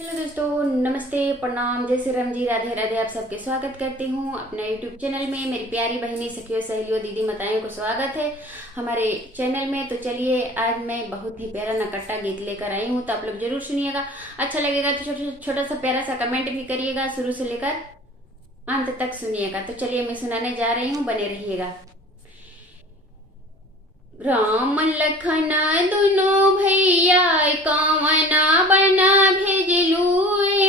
Hello दोस्तों, नमस्ते, प्रणाम, जय श्री राम जी, राधे राधे। आप सबके स्वागत करती हूँ अपने यूट्यूब चैनल में। मेरी प्यारी बहनी, सखियों, सहेलियों, दीदी माताओं को स्वागत है हमारे चैनल में। तो चलिए, आज मैं बहुत ही प्यारा नकट्टा गीत लेकर आई हूँ, तो आप लोग जरूर सुनिएगा। अच्छा लगेगा तो छोटा सा प्यारा सा कमेंट भी करिएगा। शुरू से लेकर अंत तक सुनिएगा। तो चलिए, मैं सुनाने जा रही हूँ, बने रहिएगा। राम लखन दुनो भैया कवना बना भेजलू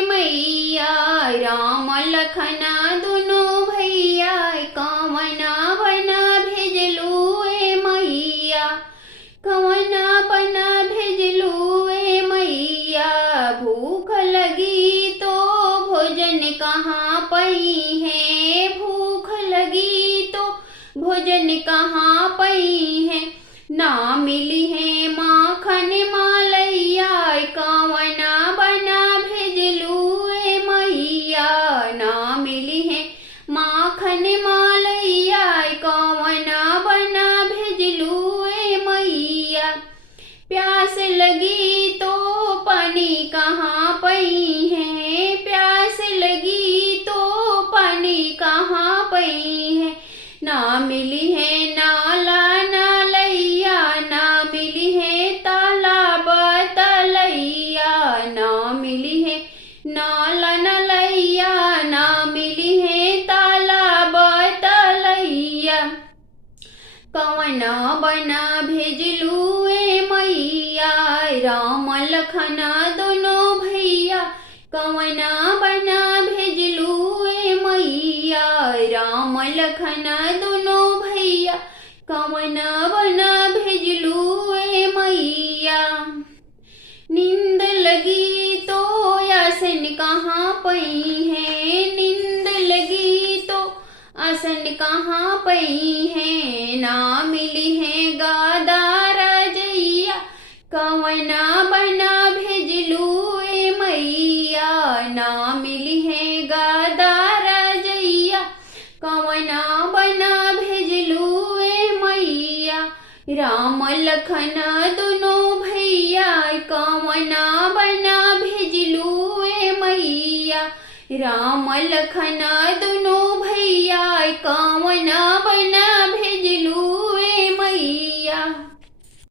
मैया। राम लखन दुनो भैया कवना बना भेजलू मैया। कवना बना भेजलू मैया। भूख लगी तो भोजन कहाँ पई है। भूख लगी तो भोजन कहाँ पई है। ना मिली है माखन मालैया। कवना बना भेजलू मैया। ना मिली है माखन मालैया। कवना बना भेजलू मैया। प्यास लगी तो पानी कहाँ पई है। प्यास लगी तो पानी कहाँ पई है। ना मिली है नाला नालैया। ना मिली है तालाब तलैया। ना मिली है नाला नालैया। ना मिली है तालाब तलैया। कवना बना भेजलू मैया। राम लखन दोनों भैया कवना बना भेजलू मैया। राम लखन दोनों भैया कवना बना भेजलू मैया। नींद लगी तो आसन कहाँ पई है। नींद लगी तो आसन कहाँ पई है। ना मिली है गादा रजैया। कवना बना भेजलू मैया। ना मिली है गादा रजैया। कवना बना भेजलू मैया। राम लखन दोनों भैया कवना बना भेजलू मैया। राम लखन दोनों भैया कवना बना